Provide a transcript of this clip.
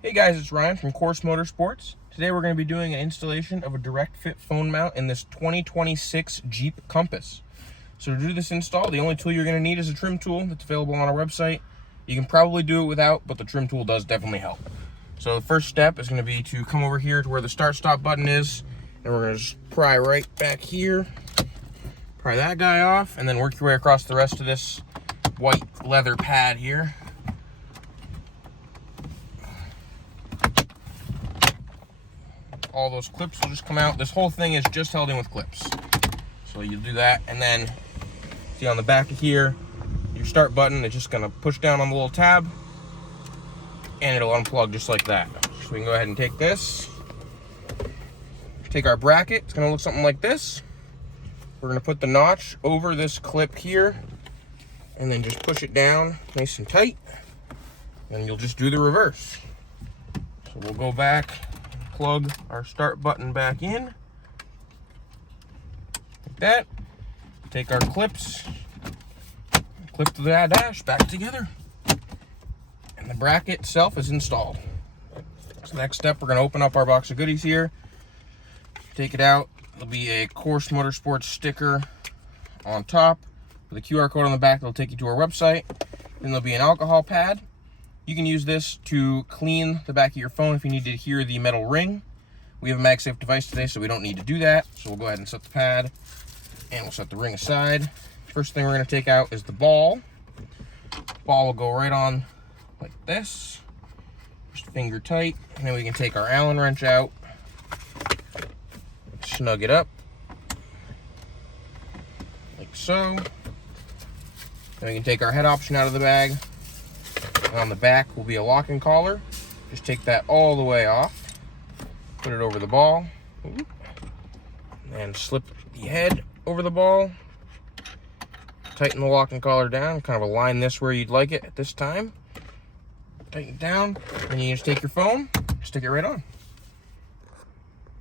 Hey guys, it's Ryan from Course Motorsports. Today we're going to be doing an installation of a direct fit phone mount in this 2026 Jeep Compass. So to do this install, the only tool you're going to need is a trim tool that's available on our website. You can probably do it without, but the trim tool does definitely help. So the first step is going to be to come over here to where the start stop button is, and we're going to just pry right back here, pry that guy off, and then work your way across the rest of this white leather pad here. All those clips will just come out. This whole thing is just held in with clips. So you'll do that, and then see on the back of here, your start button is just gonna push down on the little tab, and it'll unplug just like that. So we can go ahead and take this, take our bracket. It's gonna look something like this. We're gonna put the notch over this clip here, and then just push it down nice and tight, and you'll just do the reverse. So we'll go back, plug our start button back in like that, take our clips, clip the dash back together, and the bracket itself is installed. So next step, we're going to open up our box of goodies here, take it out. There'll be a Course Motorsports sticker on top with a QR code on the back that'll take you to our website. Then there'll be an alcohol pad. You can use this to clean the back of your phone if you need to adhere the metal ring. We have a MagSafe device today, so we don't need to do that. So we'll go ahead and set the pad, and we'll set the ring aside. First thing we're going to take out is the ball. Ball will go right on like this, just finger tight. And then we can take our Allen wrench out, snug it up, like so. Then we can take our head option out of the bag. And on the back will be a locking collar. Just take that all the way off, put it over the ball, and slip the head over the ball. Tighten the locking collar down, kind of align this where you'd like it at this time. Tighten it down, and you just take your phone, stick it right on.